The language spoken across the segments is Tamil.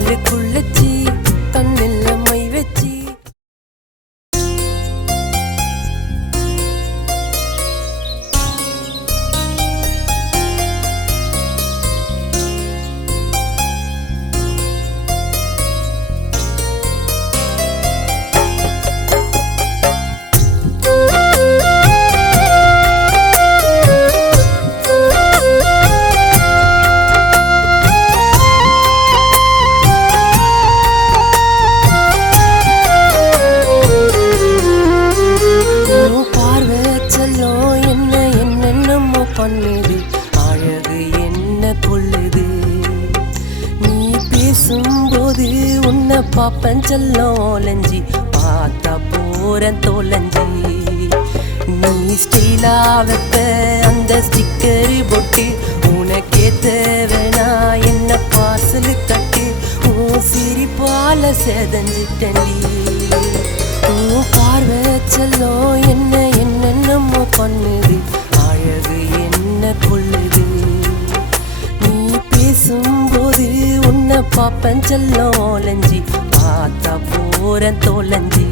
ஆளுக்குள்ளச்சி கண்ணில் மை வச்சி பண்ணுது அழகு என்ன கொள்ளுது நீ பேசும்போது உன்னை பாப்பன் செல்லம் ஒலஞ்சி பார்த்தா போறேன் தொலைஞ்சி நீ ஸ்டைலா வைப்ப அந்த ஸ்டிக்கரு போட்டு உனக்கே தேவைனா என்ன பார்சலு கட்டு உன் சிரிப்பால செதஞ்சிட்டண்டி உன் பார்வை செல்லம் என்ன என்னென்னமோ பண்ணுது அழகு என்ன கொள்ளுது நீ பேசும்போது உன்னை பாப்பன் செல்லம் ஒலஞ்சி பார்த்தா போறேன் தொலைஞ்சி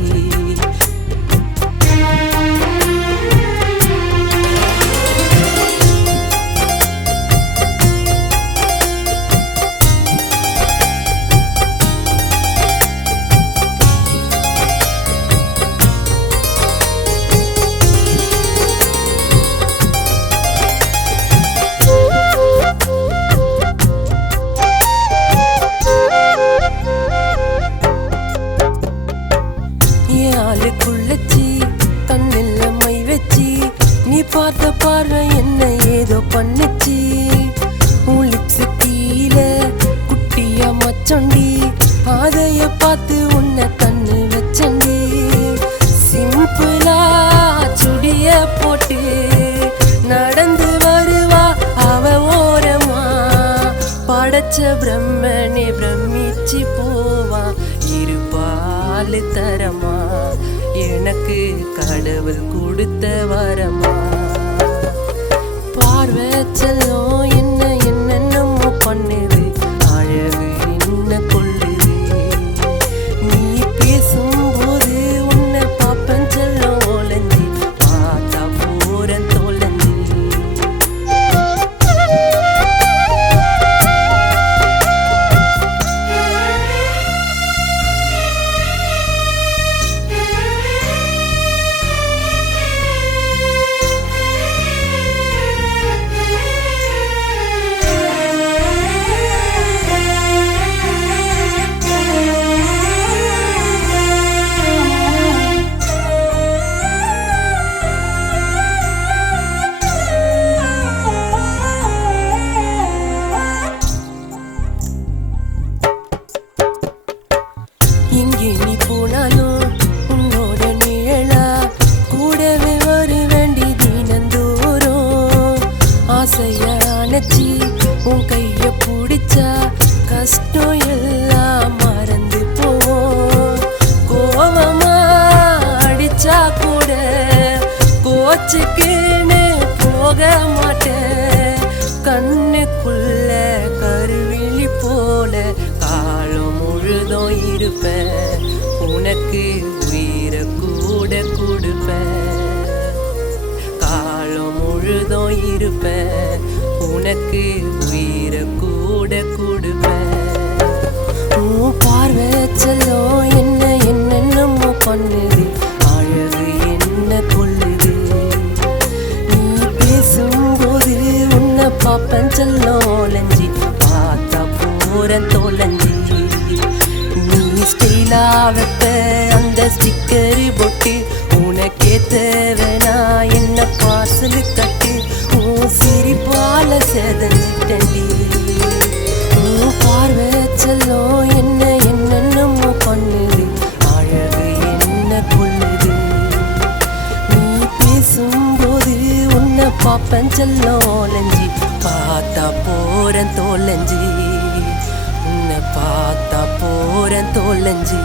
ஆளுக்குள்ளச்சி கண்ணில் மை வச்சி நீ பார்த்த பார்வை என்ன ஏதோ பண்ணுச்சி உன் லிப்ஸ் கீழே குட்டியா மச்சண்டி அதைய பார்த்து உன்னை கண்ணு வச்சண்டி சிம்பிளா சுடிய போட்டு நடந்து வருவா அவ ஓரமா படைச்ச பிரம்மனே பிரமிச்சு போவா இருப்பால் தரமா எனக்கு கடவுள் கொடுத்த வரமா பார்வை செல்லம் என்ன என்னென்னமோ பண்ணுது அழகு என்ன கொள்ளுது நீ பேசும்போது உன்னை பாப்பன் செல்லம் ஒலஞ்சி பார்த்தா போறேன் தொலைஞ்சி எங்கே நீ போனாலும் உன்னோட நிழலா கூடவே வரு வேண்டி தினந்தோறும் ஆசையா அணைச்சி உன் கைய பிடிச்சா கஷ்டம் எல்லாம் மறந்து போவோம் கோவமா அடிச்சா கூட கோச்சுக்குன்னு போக மாட்டேன் கண்ணுக்குள்ள கருவிழி போல காலம் முழுதும் இருப்பேன் உனக்கு உயிரை கூட கொடுப்பேன் காலம் முழுதும் இருப்பேன் உனக்கு உயிரை கூட கொடுப்பேன் உன் பார்வை செல்லம் என்ன என்னென்னமோ பண்ணுது அழகு என்ன கொள்ளுது நீ பேசும்போது உன்னை பாப்பன் செல்லம் ஒலஞ்சி பார்த்தா போறேன் தொலைஞ்சி நீ ஸ்டைலா வைப்ப அந்த ஸ்டிக்கரு போட்டு உனக்கே தேவைனா என்ன பார்சலு கட்டு உன் சிரிப்பால செதஞ்சிட்டண்டி உன் பார்வை செல்லம் என்ன என்னென்னமோ பண்ணுது அழகு என்ன கொள்ளுது நீ பேசும்போது உன்னை பாப்பன் செல்லம் ஒலஞ்சி பார்த்தா போறேன் தொலைஞ்சி உன்னை பார்த்தா போறேன் தொலைஞ்சி